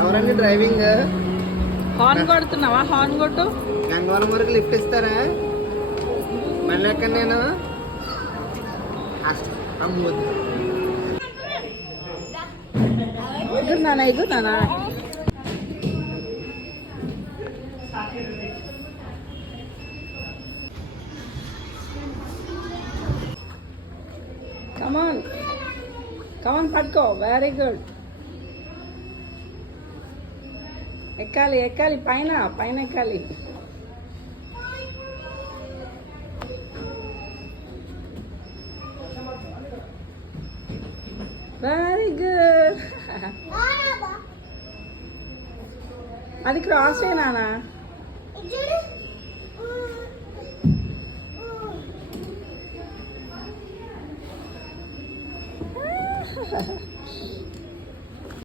ఎవరండి driving? Horn కొడుతున్నావా? హార్న్ కొట్టు. గంగవరం వరకు లిఫ్ట్ ఇస్తారా? మళ్ళీ ఎక్కడ నేను ఎగురున్నానా ఎగురున్నానా? కమాన్ కమాన్ పట్టుకో. Very good. ఎక్కాలి ఎక్కాలి, పైన పైన ఎక్కాలి. Very good. అది క్రాస్ అయినానా? Ha ha ha.